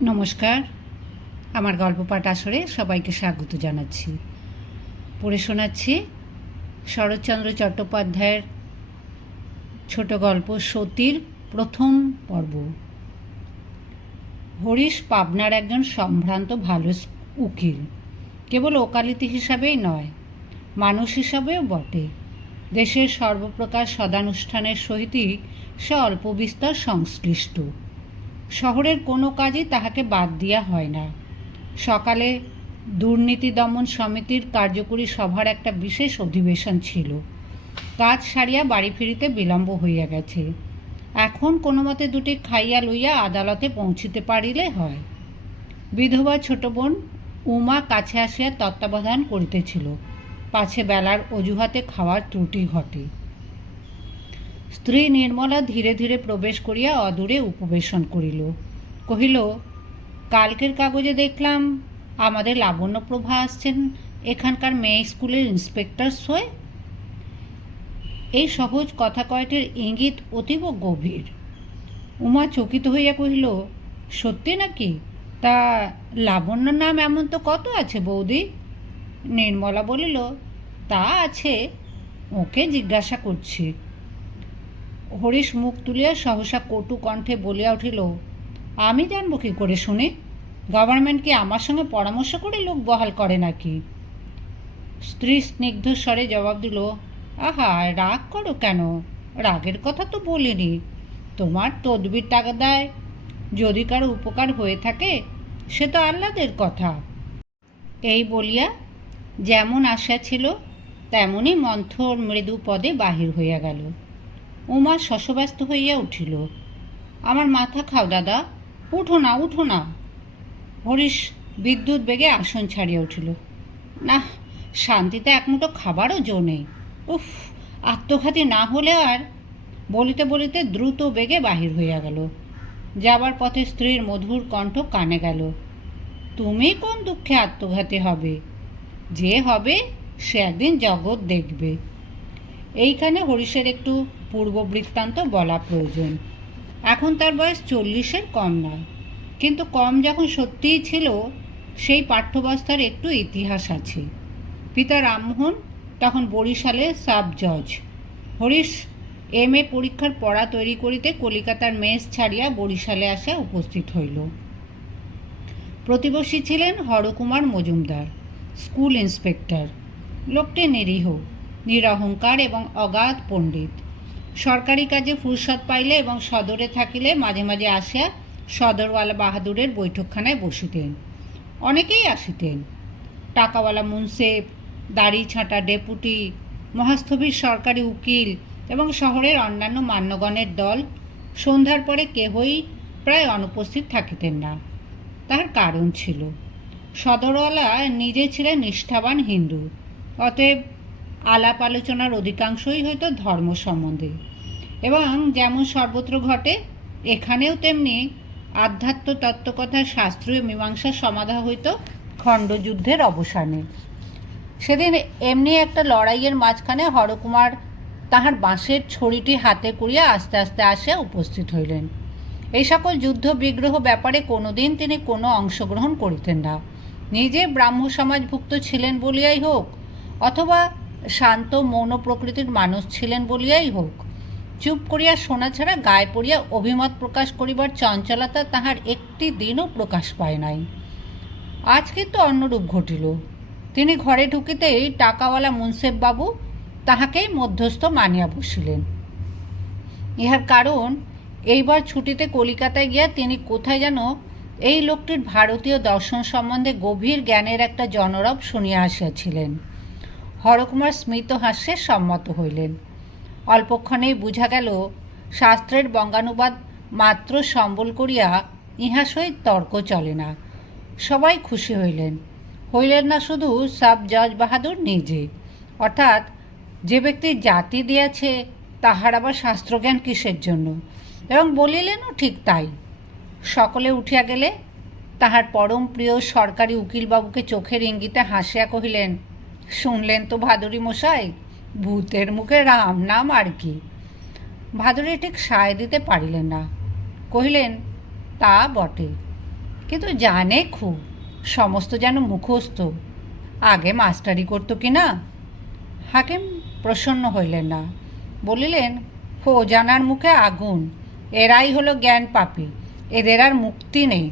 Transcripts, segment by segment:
নমস্কার। আমার গল্প পাঠ আসরে সবাইকে স্বাগত জানাচ্ছি। পড়ে শোনাচ্ছি শরৎচন্দ্র চট্টোপাধ্যায়ের ছোট গল্প সতীর প্রথম পর্ব। হরিশ পাবনার একজন সম্ভ্রান্ত ভালো উকিল। কেবল ওকালতি হিসাবেই নয়, মানুষ হিসাবেও বটে। দেশের সর্বপ্রকার সদানুষ্ঠানের সহিতই সে অল্প বিস্তর সংশ্লিষ্ট। শহরের কোনো কাজই তাহাকে বাদ দিয়া হয় না। সকালে দুর্নীতি দমন সমিতির কার্যকরী সভার একটা বিশেষ অধিবেশন ছিল। কাজ সারিয়া বাড়ি ফিরিতে বিলম্ব হইয়া গেছে। এখন কোনো মতে দুটি খাইয়া লইয়া আদালতে পৌঁছিতে পারিলে হয়। বিধবা ছোট বোন উমা কাছে আসিয়া তত্ত্বাবধান করিতেছিল। পাছে বেলার অজুহাতে খাওয়ার ত্রুটি ঘটে। স্ত্রী নির্মলা ধীরে ধীরে প্রবেশ করিয়া অদূরে উপবেশন করিল। কহিল, কালকের কাগজে দেখলাম আমাদের লাবণ্যপ্রভা আসছেন। এখানকার মেয়ে স্কুলের ইন্সপেক্টর হয়ে এই সহজ কথা কয়টির ইঙ্গিত অতীব গভীর। উমা চকিত হইয়া কহিল, সত্যি নাকি? তা লাবণ্য নাম এমন তো কত আছে বৌদি? নির্মলা বলিল, তা আছে, ওকে জিজ্ঞাসা করছি। হরিশ মুখ তুলিয়া সহসা কটু কণ্ঠে বলিয়া উঠিল, আমি জানব কি করে শুনে? গভর্নমেন্ট কি আমার সঙ্গে পরামর্শ করে লোক বহাল করে নাকি? স্ত্রী স্নিগ্ধ স্বরে জবাব দিল, আহা, রাগ করো কেন? রাগের কথা তো বলিনি। তোমার তদবির টাকা দেয় যদি কারও উপকার হয়ে থাকে, সে তো আহ্লাদের কথা। এই বলিয়া যেমন আশা ছিল তেমনই মন্থর মৃদু পদে বাহির হইয়া গেল। উমা শশব্যস্ত হইয়া উঠিল। আমার মাথা খাও দাদা, উঠো না উঠো না। হরিশ বিদ্যুৎ বেগে আসন ছাড়িয়া উঠিল। না শান্তিতে এক মুঠো খাবারও জো নেই। উফ, আত্মঘাতী না হলে আর? বলিতে বলিতে দ্রুত বেগে বাহির হইয়া গেল। যাবার পথে স্ত্রীর মধুর কণ্ঠ কানে গেল। তুমি কোন দুঃখে আত্মঘাতী হবে? যে হবে, সে একদিন জগৎ দেখবে। এইখানে হরিশের একটু পূর্ব বৃত্তান্ত বলা প্রয়োজন। এখন তার বয়স চল্লিশের কম নয়। কিন্তু কম যখন সত্যিই ছিল, সেই পাঠ্যবস্থার একটু ইতিহাস আছে। পিতা রামমোহন, তখন বরিশালে সাব জজ হরিশ এম এ পরীক্ষার পড়া তৈরি করিতে কলিকাতার মেস ছাড়িয়া বরিশালে আসা উপস্থিত হইল। প্রতিবেশী ছিলেন হরকুমার মজুমদার, স্কুল ইন্সপেক্টর। লোকটি নিরীহ। নিরহংকার এবং অগাধ পণ্ডিত। সরকারি কাজে ফুরসত পাইলে এবং সদরে থাকিলে মাঝে মাঝে আসিয়া সদরওয়ালা বাহাদুরের বৈঠকখানায় বসিতেন। অনেকেই আসিতেন। টাকাওয়ালা মুন্সেফ দাড়ি ছাঁটা ডেপুটি, মহাস্থবির সরকারি উকিল এবং শহরের অন্যান্য মান্যগণের দল সন্ধ্যার পরে কেহই প্রায় অনুপস্থিত থাকিতেন না। তার কারণ ছিল, সদরওয়ালা নিজে ছিলেন নিষ্ঠাবান হিন্দু, অতএব আলাপ আলোচনার অধিকাংশই হয়তো ধর্ম সম্বন্ধে। এবং যেমন সর্বত্র ঘটে, এখানেও তেমনি আধ্যাত্ম তত্ত্বকথার শাস্ত্রীয় মীমাংসার সমাধা হইত খণ্ডযুদ্ধের অবসানে। সেদিন এমনি একটা লড়াইয়ের মাঝখানে হরকুমার তাহার বাঁশের ছড়িটি হাতে করিয়া আস্তে আস্তে আসিয়া উপস্থিত হইলেন। এই সকল যুদ্ধ বিগ্রহ ব্যাপারে কোনোদিন তিনি কোনো অংশগ্রহণ করিতেন না। নিজে ব্রাহ্ম সমাজভুক্ত ছিলেন বলিয়াই হোক, অথবা শান্ত মৌন প্রকৃতির মানুষ ছিলেন বলিয়াই হোক। চুপ করিয়া শোনা ছাড়া গায়ে পড়িয়া অভিমত প্রকাশ করিবার চঞ্চলতা তাহার একটি দিনও প্রকাশ পায় নাই। আজ কিন্তু অন্যরূপ ঘটিল। তিনি ঘরে ঢুকিতেই টাকাওয়ালা মুন্সেফ বাবু তাহাকেই মধ্যস্থ মানিয়া বসিলেন। ইহার কারণ, এইবার ছুটিতে কলিকাতায় গিয়া তিনি কোথায় যেন এই লোকটির ভারতীয় দর্শন সম্বন্ধে গভীর জ্ঞানের একটা জনরব শুনিয়া আসিয়াছিলেন। হরকুমার স্মিত হাস্যে সম্মত হইলেন। অল্পক্ষণেই বুঝা গেল, শাস্ত্রের বঙ্গানুবাদ মাত্র সম্বল করিয়া ইহা সহিত তর্ক চলে না। সবাই খুশি হইলেন। হইলেন না শুধু সাব জজ বাহাদুর নিজে। অর্থাৎ যে ব্যক্তি জাতি দিয়াছে, তাহার আবার শাস্ত্রজ্ঞান কিসের জন্য? এবং বলিলেনও ঠিক তাই। সকলে উঠিয়া গেলে তাহার পরম প্রিয় সরকারি উকিলবাবুকে চোখের ইঙ্গিতে হাসিয়া কহিলেন শুনলেন তো ভাদুরী মশাই? ভূতের মুখে রাম নাম আর কি? ভাদুরী ঠিক সায় দিতে পারিলেন না। কহিলেন, তা বটে। কিন্তু জানে খুব, সমস্ত যেন মুখস্থ। আগে মাস্টারি করতো কি না? হাকিম প্রসন্ন হইলেন না। বলিলেন ও জানার মুখে আগুন, এরাই হলো জ্ঞান পাপী, এদের আর মুক্তি নেই।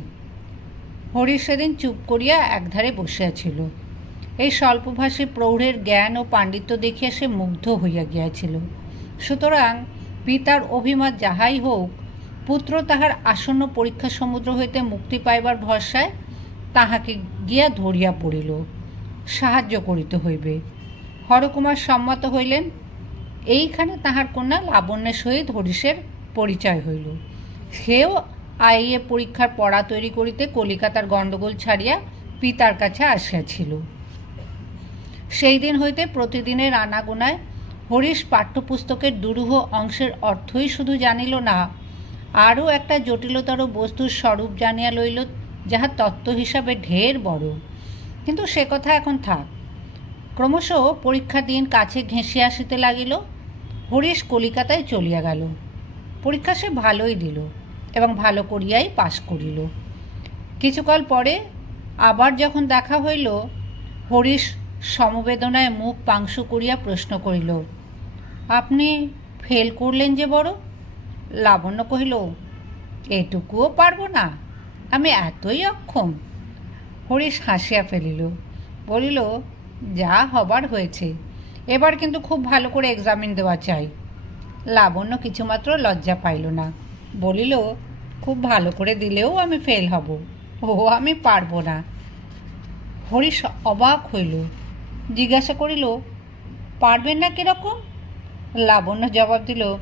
হরিশ সেদিন চুপ করিয়া একধারে বসিয়াছিল এই স্বল্পভাষী প্রৌঢ়ের জ্ঞান ও পাণ্ডিত্য দেখিয়া সে মুগ্ধ হইয়া গিয়াছিল। সুতরাং পিতার অভিমত যাহাই হোক, পুত্র তাহার আসন্ন পরীক্ষা সমুদ্র হইতে মুক্তি পাইবার ভরসায় তাহাকে গিয়া ধরিয়া পড়িল। সাহায্য করিতে হইবে। হরকুমার সম্মত হইলেন, এইখানে তাহার কন্যা লাবণ্যের সহিত হরিশের পরিচয় হইল। সেও আইএ পরীক্ষার পড়া তৈরি করিতে কলিকাতার গণ্ডগোল ছাড়িয়া পিতার কাছে আসিয়াছিল। সেই দিন হইতে প্রতিদিনের আনাগোনায় হরিশ পাঠ্যপুস্তকের দুরূহ অংশের অর্থই শুধু জানিল না, আরও একটা জটিলতর বস্তুর স্বরূপ জানিয়া লইল, যাহা তত্ত্ব হিসাবে ঢের বড়। কিন্তু সে কথা এখন থাক। ক্রমশ পরীক্ষার দিন কাছে ঘেঁষিয়া আসিতে লাগিল, হরিশ কলিকাতায় চলিয়া গেল। পরীক্ষা সে ভালোই দিল এবং ভালো করিয়াই পাশ করিল। কিছুকাল পরে আবার যখন দেখা হইল, হরিশ সমবেদনায় মুখ পাংশু করিয়া প্রশ্ন করিল, আপনি ফেল করলেন যে বড়? লাবণ্য কহিল, এটুকুও পারব না, আমি এতই অক্ষম। হরিশ হাসিয়া ফেলিল, বলিল, যা হবার হয়েছে, এবার কিন্তু খুব ভালো করে এক্সামিন দেওয়া চাই। লাবণ্য কিছুমাত্র লজ্জা পাইল না, বলিল, খুব ভালো করে দিলেও আমি ফেল হব, ও আমি পারব না। হরিশ অবাক হইল জিজ্ঞাসা করিল, পারবেন না কীরকম? লাবণ্য জবাব দিল,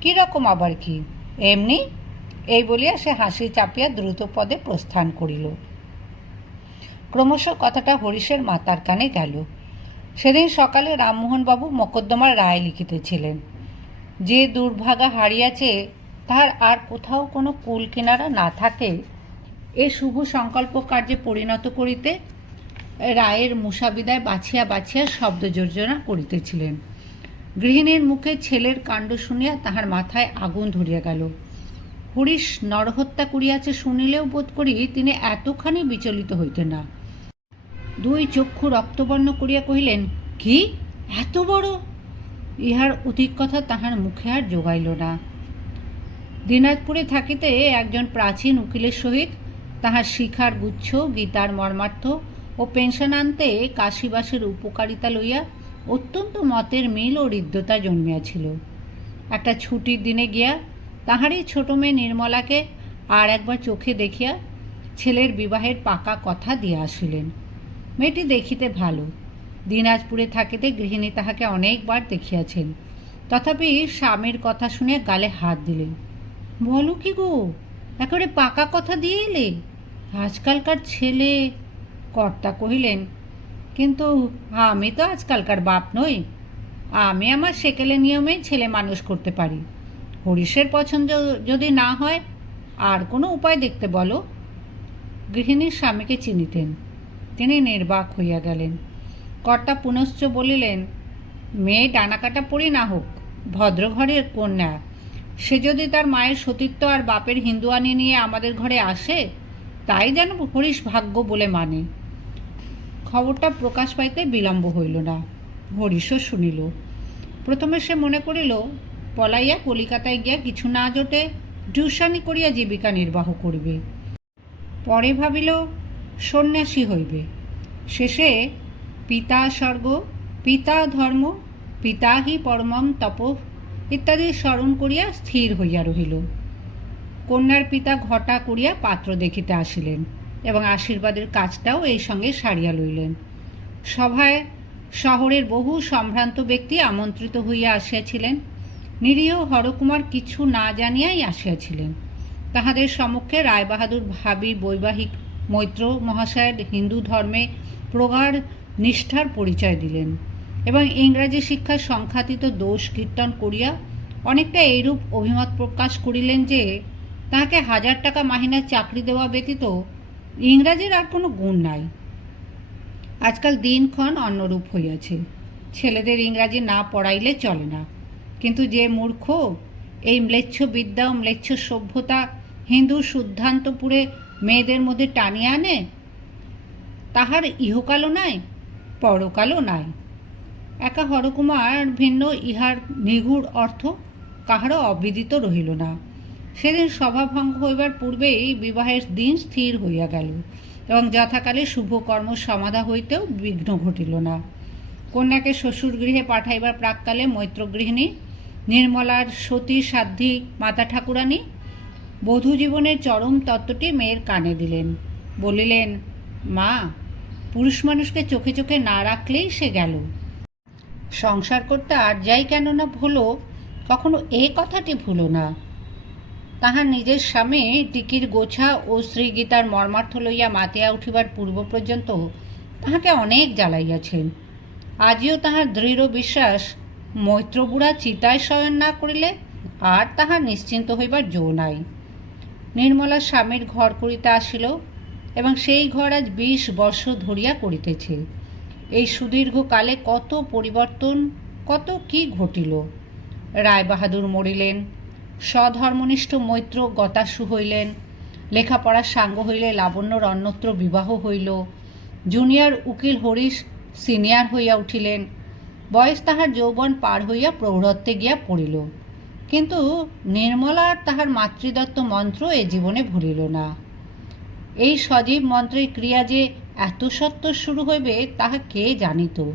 কীরকম আবার কি? এমনি? এই বলিয়া সে হাসি চাপিয়া দ্রুত পদে প্রস্থান করিল। ক্রমশ কথাটা হরিশের মাতার কানে গেল। সেদিন সকালে রামমোহনবাবু মকদ্দমার রায় লিখিতেছিলেন। যে দুর্ভাগা হারিয়াছে, তাহার আর কোথাও কোনো কুল কিনারা না থাকে, এ শুভ সংকল্প কার্যে পরিণত করিতে রায়ের মুসাবিদায় বাছিয়া বাছিয়া শব্দ যোজনা করিতেছিলেন। গৃহিণীর মুখে ছেলের কাণ্ড শুনিয়া তাহার মাথায় আগুন ধরিয়া গেল। হরিশ নরহত্যা করিয়াছে শুনিলেও বোধ করি তিনি এতখানি বিচলিত হইতেন না। দুই চক্ষু রক্তবর্ণ করিয়া কহিলেন, কি? এত বড়? ইহার অধিক কথা তাহার মুখে আর জোগাইল না। দিনাজপুরে থাকিতে একজন প্রাচীন উকিলের সহিত তাহার শিখার গুচ্ছ, গীতার মর্মার্থ ও পেনশন আনতে কাশীবাসের উপকারিতা লইয়া অত্যন্ত মতের মিল ও হৃদ্যতা জন্মিয়াছিল। একটা ছুটির দিনে গিয়া তাহারই ছোট মেয়ে নির্মলাকে আর একবার চোখে দেখিয়া ছেলের বিবাহের পাকা কথা দিয়া আসিলেন। মেয়েটি দেখিতে ভালো। দিনাজপুরে থাকিতে গৃহিণী তাহাকে অনেকবার দেখিয়াছেন। তথাপি স্বামীর কথা শুনে গালে হাত দিলেন। বলো কি গো, একেবারে পাকা কথা দিয়ে এলে? আজকালকার ছেলে কর্তা কহিলেন, কিন্তু আমি তো আজকালকার বাপ নই। আমি আমার সেকেলে নিয়মেই ছেলে মানুষ করতে পারি। হরিশের পছন্দ যদি না হয়, আর কোনো উপায় দেখতে বলো? গৃহিণীর স্বামীকে চিনিতেন। তিনি নির্বাক হইয়া গেলেন। কর্তা পুনশ্চ বলিলেন, মেয়ে ডানাকাটা পড়ি না হোক, ভদ্রঘরের কন্যা। সে যদি তার মায়ের সতীত্ব আর বাপের হিন্দুয়ানি নিয়ে আমাদের ঘরে আসে, তাই যেন হরিশ ভাগ্য বলে মানে। খবরটা প্রকাশ পাইতে বিলম্ব হইল না। হরিশও শুনিল। প্রথমে সে মনে করিল, পলাইয়া কলিকাতায় গিয়া কিছু না জোটে টিউশানি করিয়া জীবিকা নির্বাহ করিবে। পরে ভাবিল, সন্ন্যাসী হইবে। শেষে পিতা স্বর্গ, পিতা ধর্ম পিতা হি পরমম তপ ইত্যাদি স্মরণ করিয়া স্থির হইয়া রহিল। কন্যার পিতা ঘটা করিয়া পাত্র দেখিতে আসিলেন। এবং আশীর্বাদের কাজটাও এই সঙ্গে সারিয়া লইলেন। সভায় শহরের বহু সম্ভ্রান্ত ব্যক্তি আমন্ত্রিত হইয়া আসিয়াছিলেন। নিরীহ হরকুমার কিছু না জানিয়াই আসিয়াছিলেন। তাহাদের সমক্ষে রায়বাহাদুর ভাবি, বৈবাহিক মৈত্র মহাশয়ের হিন্দু ধর্মে প্রগাঢ় নিষ্ঠার পরিচয় দিলেন এবং ইংরাজি শিক্ষার সংখ্যাতীত দোষ কীর্তন করিয়া অনেকটা এইরূপ অভিমত প্রকাশ করিলেন যে, তাহাকে হাজার টাকা মাহিনার চাকরি দেওয়া ব্যতীত ইংরাজির আর কোনো গুণ নাই। আজকাল দিনক্ষণ অন্যরূপ হইয়াছে। ছেলেদের ইংরাজি না পড়াইলে চলে না। কিন্তু যে মূর্খ, এই ম্লেচ্ছ বিদ্যা ও ম্লেচ্ছ সভ্যতা হিন্দু শুদ্ধান্তপুরে মেয়েদের মধ্যে টানিয়ে আনে, তাহার ইহকালও নাই, পরকালও নাই। একা হরকুমার ভিন্ন ইহার নিগুড় অর্থ কাহারও অবিদিত রহিল না। সেদিন সভাভঙ্গ হইবার পূর্বেই বিবাহের দিন স্থির হইয়া গেল এবং যথাকালে শুভকর্ম সমাধা হইতেও বিঘ্ন ঘটিল না। কন্যাকে শ্বশুর গৃহে পাঠাইবার প্রাককালে মৈত্রগৃহিণী, নির্মলার সতী সাধ্বী, মাতা ঠাকুরানী বধূ জীবনের চরম তত্ত্বটি মেয়ের কানে দিলেন। বলিলেন, মা, পুরুষ মানুষকে চোখে চোখে না রাখলেই সে গেল। সংসার করতে আর যাই কেন না ভুলো, কখনো এ কথাটি ভুলো না। তাহার নিজের স্বামী টিকির গোছা ও শ্রীগীতার মর্মার্থ লইয়া মাতিয়া উঠিবার পূর্ব পর্যন্ত তাহাকে অনেক জ্বালাইয়াছেন। আজিও তাহার দৃঢ় বিশ্বাস, মৈত্রবুড়া চিতায় শয়ন না করিলে আর তাহার নিশ্চিন্ত হইবার জো নাই। নির্মলা স্বামীর ঘর করিতে আসিল এবং সেই ঘর আজ বিশ বর্ষ ধরিয়া করিতেছে। এই সুদীর্ঘ কালে কত পরিবর্তন, কত কি ঘটিল? রায়বাহাদুর মরিলেন স্বধর্মনিষ্ঠ মৈত্র গতাসু হইলেন লেখাপড়ার সাঙ্গ হইলে লাবণ্যর অন্যত্র বিবাহ হইল। জুনিয়র উকিল হরিশ সিনিয়র হইয়া উঠিলেন, বয়স তাহার যৌবন পার হইয়া প্রৌঢ়ত্বে গিয়া পড়িল। কিন্তু নির্মলার তাহার মাতৃদত্ত মন্ত্র এ জীবনে ভুলিল না। এই সজীব মন্ত্রের ক্রিয়া যে এত সত্ত্বর শুরু হইবে, তাহা কে জানিত?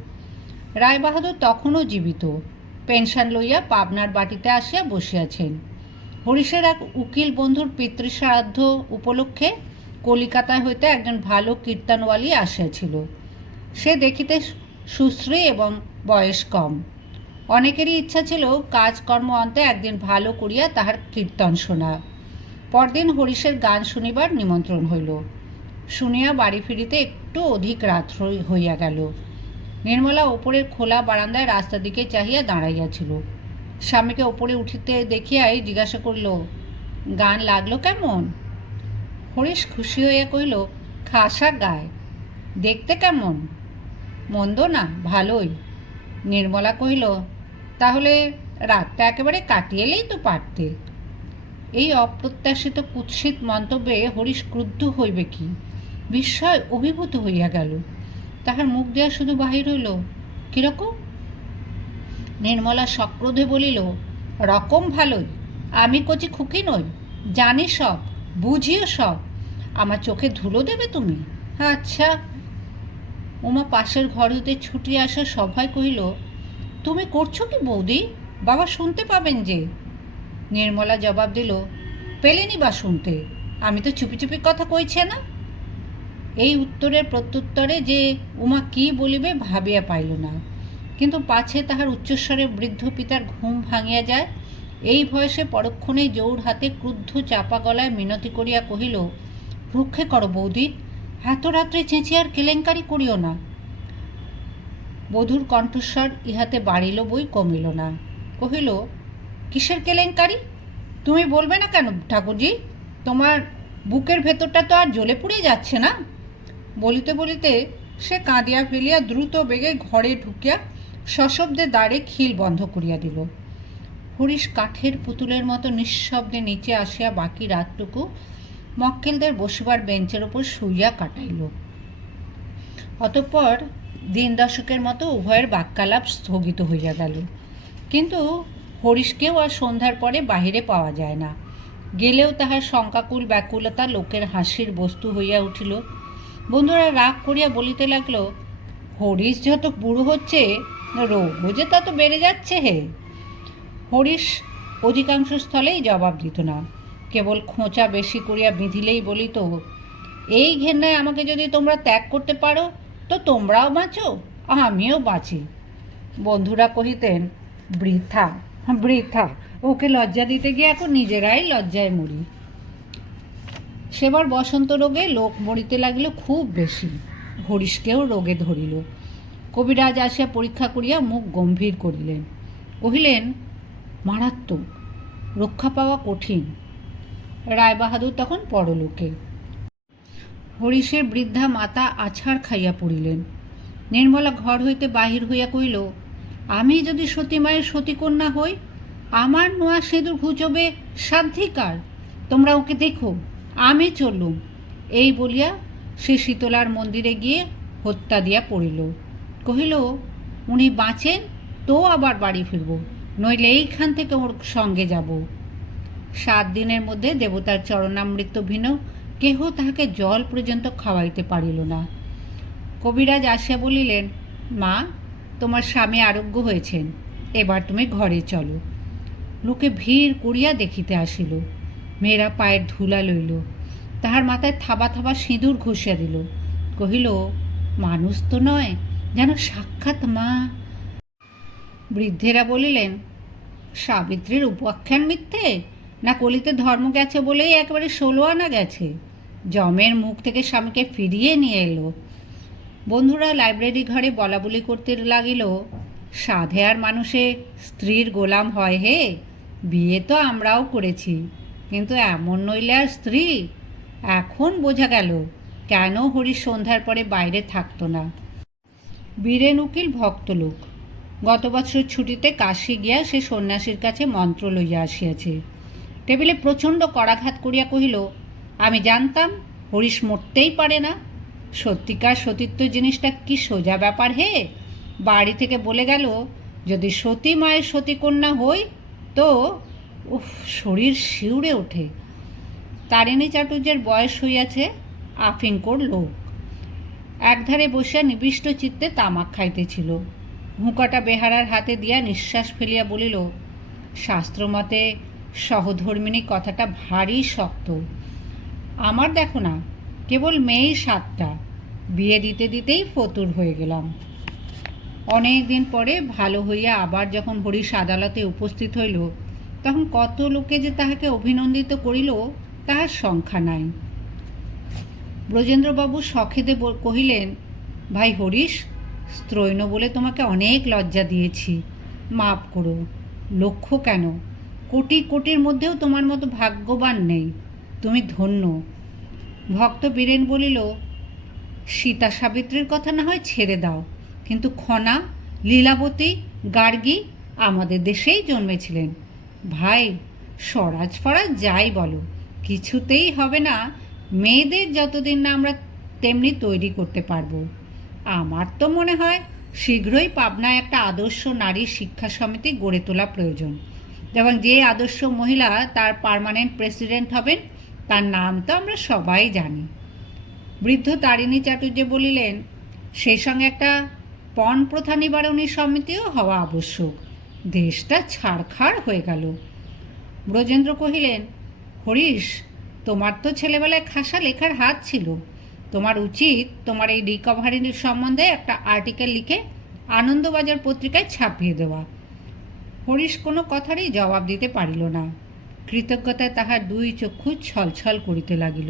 রায়বাহাদুর তখনও জীবিত। পেনশন লইয়া পাবনার বাটিতে আসিয়া বসিয়াছেন। হরিশের এক উকিল বন্ধুর পিতৃশ্রাদ্ধ উপলক্ষে কলিকাতায় হইতে একজন ভালো কীর্তনওয়ালি আসিয়াছিল। সে দেখিতে সুশ্রী এবং বয়স কম। অনেকেরই ইচ্ছা ছিল কাজকর্ম অন্তে একদিন ভালো করিয়া তাহার কীর্তন শোনা। পরদিন হরিশের গান শুনিবার নিমন্ত্রণ হইল। শুনিয়া বাড়ি ফিরিতে একটু অধিক রাত হইয়া গেল। নির্মলা ওপরের খোলা বারান্দায় রাস্তার দিকে চাহিয়া দাঁড়াইয়াছিল। স্বামীকে ওপরে উঠিতে দেখিয়াই জিজ্ঞাসা করিল, গান লাগল কেমন? হরিশ খুশি হইয়া কহিল, খাসা গায়। দেখতে কেমন? মন্দ না, ভালোই। নির্মলা কহিল, তাহলে রাতটা একেবারে কাটিয়ে এলেই তো পারতে। এই অপ্রত্যাশিত কুৎসিত মন্তব্যে হরিশ ক্রুদ্ধ হইবে কি? বিস্ময় অভিভূত হইয়া গেল। তাহার মুখ দেয়া শুধু বাহির হইল, কীরকম? নির্মলা সক্রোধে বলিল, রকম ভালোই। আমি কচি খুকি নই। জানি সব, বুঝিও সব। আমার চোখে ধুলো দেবে তুমি? আচ্ছা। উমা পাশের ঘর হতে ছুটি আসা সভায় কহিল, তুমি করছ কি বৌদি? বাবা শুনতে পাবেন যে। নির্মলা জবাব দিল, পেলেনি বা শুনতে। আমি তো চুপি চুপি কথা কইছে না। এই উত্তরের প্রত্যুত্তরে যে উমা কি বলিবে ভাবিয়া পাইল না। কিন্তু পাছে তাহার উচ্চস্বরে বৃদ্ধ পিতার ঘুম ভাঙিয়া যায়। এই ভয়সে পরক্ষণেই জৌর হাতে ক্রুদ্ধ চাপা গলায় মিনতি করিয়া কহিল, রক্ষে করো বৌদি, এত রাত্রে চেঁচিয়ার কেলেঙ্কারি করিও না বধূর কণ্ঠস্বর ইহাতে বাড়িল বই কমিল না। কহিল, কিসের কেলেঙ্কারি? তুমি বলবে না কেন ঠাকুরজি? তোমার বুকের ভেতরটা তো আর জ্বলে পুড়ে যাচ্ছে না বলিতে বলিতে সে কাঁদিয়া ফেলিয়া দ্রুত বেগে ঘরে ঢুকিয়া সশব্দে দাঁড়ে খিল বন্ধ করিয়া দিল। হরিশ কাঠের পুতুলের মতো নিঃশব্দে নিচে আসিয়া বাকি রাতটুকু মক্কেলদের বসিবার বেঞ্চের ওপর শুইয়া কাটাইল। অতঃপর দিন দশকের মতো উভয়ের বাক্যালাপ স্থগিত হইয়া গেল। কিন্তু হরিশকেও আর সন্ধ্যার পরে বাহিরে পাওয়া যায় না। গেলেও তাহার শঙ্কাকুল ব্যাকুলতা লোকের হাসির বস্তু হইয়া উঠিল। বন্ধুরা রাগ করিয়া বলিতে লাগল, হরিশ যত বুড়ো হচ্ছে রোগও যে তা তো বেড়ে যাচ্ছে হে। হরিশ অধিকাংশ স্থলেই জবাব দিত না। কেবল খোঁচা বেশি করিয়া বিঁধিলেই বলিত, এই ঘেন্নায় আমাকে যদি তোমরা ত্যাগ করতে পারো, তো তোমরাও বাঁচো, আমিও বাঁচি। বন্ধুরা কহিতেন, বৃথা বৃথা, ওকে লজ্জা দিতে গিয়ে এখন নিজেরাই লজ্জায় মরি। সেবার বসন্ত রোগে লোক মরিতে লাগিল খুব বেশি, হরিশকেও রোগে ধরিল। কবিরাজ আসিয়া পরীক্ষা করিয়া মুখ গম্ভীর করিলেন। কহিলেন, মারাত্মক, রক্ষা পাওয়া কঠিন। রায়বাহাদুর তখন পরলোকে। হরিশের বৃদ্ধা মাতা আছাড় খাইয়া পড়িলেন। নির্মলা ঘর হইতে বাহির হইয়া কহিল, আমি যদি সতীমায়ের সতীকন্যা হই, আমার নোয়া সিঁদুর ঘুচবে সাধিকার তোমরা ওকে দেখো, আমি চললুম। এই বলিয়া সে শীতলার মন্দিরে গিয়ে হত্যা দিয়া পড়িল। কহিল, উনি বাঁচেন, তো আবার বাড়ি ফিরব, নইলে এইখান থেকে ওর সঙ্গে যাব। সাত দিনের মধ্যে দেবতার চরণামৃত ভিন্ন, কেহ তাহাকে জল পর্যন্ত খাওয়াইতে পারিল না। কবিরাজ আসিয়া বলিলেন, মা, তোমার স্বামী আরোগ্য হয়েছেন, এবার তুমি ঘরে চলো। লোকে ভিড় করিয়া দেখিতে আসিল, মেয়েরা পায়ের ধুলা লইল, তাহার মাথায় থাবা থাবা সিঁদুর ঘষিয়া দিল। কহিল, মানুষ তো নয় যেন সাক্ষাৎ মা। বৃদ্ধেরা বলিলেন, সাবিত্রীর উপাখ্যান মিথ্যে? না কলিতে ধর্ম গেছে বলেই একেবারে ষোলো আনা গেছে? জমের মুখ থেকে স্বামীকে ফিরিয়ে নিয়ে এলো। বন্ধুরা, লাইব্রেরি ঘরে বলা বলি করতে লাগিল, সাধে আর মানুষে স্ত্রীর গোলাম হয় হে, বিয়ে তো আমরাও করেছি, কিন্তু এমন নইলে আর স্ত্রী? এখন বোঝা গেল, কেন হরি সন্ধ্যার পরে বাইরে থাকতো না? বীরেন উকিল, ভক্ত লোক। গত বছর ছুটিতে কাশি গিয়া সে সন্ন্যাসীর কাছে মন্ত্র লইয়া আসিয়াছে। টেবিলে প্রচণ্ড কড়াঘাত করিয়া কহিল, আমি জানতাম, হরিশ মরতেই পারে না। সত্যিকার সতীত্ব জিনিসটা কি সোজা ব্যাপার হে? বাড়ি থেকে বলে গেল, যদি সতী মায়ের সতীকন্যা হই, তো উফ, শরীর শিউরে ওঠে। তারিণী চাটুর্যের বয়স হইয়াছে আফিংকোর লোক। একধারে বসিয়া নিবিষ্ট চিত্তে তামাক খাইতেছিল। হুঁকাটা বেহারার হাতে দিয়া নিঃশ্বাস ফেলিয়া বলিল, শাস্ত্রমতে সহধর্মিনী কথাটা ভারী শক্ত। আমার দেখো না, কেবল মেয়েই সাতটা। বিয়ে দিতে দিতেই ফতুর হয়ে গেলাম। অনেক দিন পরে ভালো হইয়া আবার যখন হরিশ আদালতে উপস্থিত হইল, তখন কত লোকে যে তাহাকে অভিনন্দিত করিল, তাহার সংখ্যা নাই। ব্রজেন্দ্রবাবু সখেদে কহিলেন, ভাই হরিশ, স্ত্রৈণ বলে তোমাকে অনেক লজ্জা দিয়েছি। মাপ করো, লক্ষ্য কেন? কোটি কোটির মধ্যেও তোমার মতো ভাগ্যবান নেই। তুমি ধন্য। ভক্ত বীরেন বলিল, সীতা সাবিত্রীর কথা না হয় ছেড়ে দাও। কিন্তু খনা, লীলাবতী, গার্গী আমাদের দেশেই জন্মেছিলেন। ভাই স্বরাজ ফরাজ যাই বলো, কিছুতেই হবে না মেয়েদের যতদিন না আমরা তেমনি তৈরি করতে পারব। আমার তো মনে হয় শীঘ্রই পাবনায় একটা আদর্শ নারী শিক্ষা সমিতি গড়ে তোলা প্রয়োজন। এবং যে আদর্শ মহিলা তার পার্মানেন্ট প্রেসিডেন্ট হবেন, তার নাম তো আমরা সবাই জানি। বৃদ্ধ তারিণী চাটুর্য বলিলেন, সেই সঙ্গে একটা পণ প্রথা নিবারণী সমিতিও হওয়া আবশ্যক। দেশটা ছাড়খাড় হয়ে গেল। ব্রজেন্দ্র কহিলেন, হরিশ তোমার তো ছেলেবেলায় খাসা লেখার হাত ছিল। তোমার উচিত তোমার এই রিকভারির সম্বন্ধে একটা আর্টিকেল লিখে আনন্দবাজার পত্রিকায় ছাপিয়ে দেওয়া। হরিশ কোনো কথারই জবাব দিতে পারিল না। কৃতজ্ঞতায় তাহার দুই চক্ষু ছলছল করিতে লাগিল।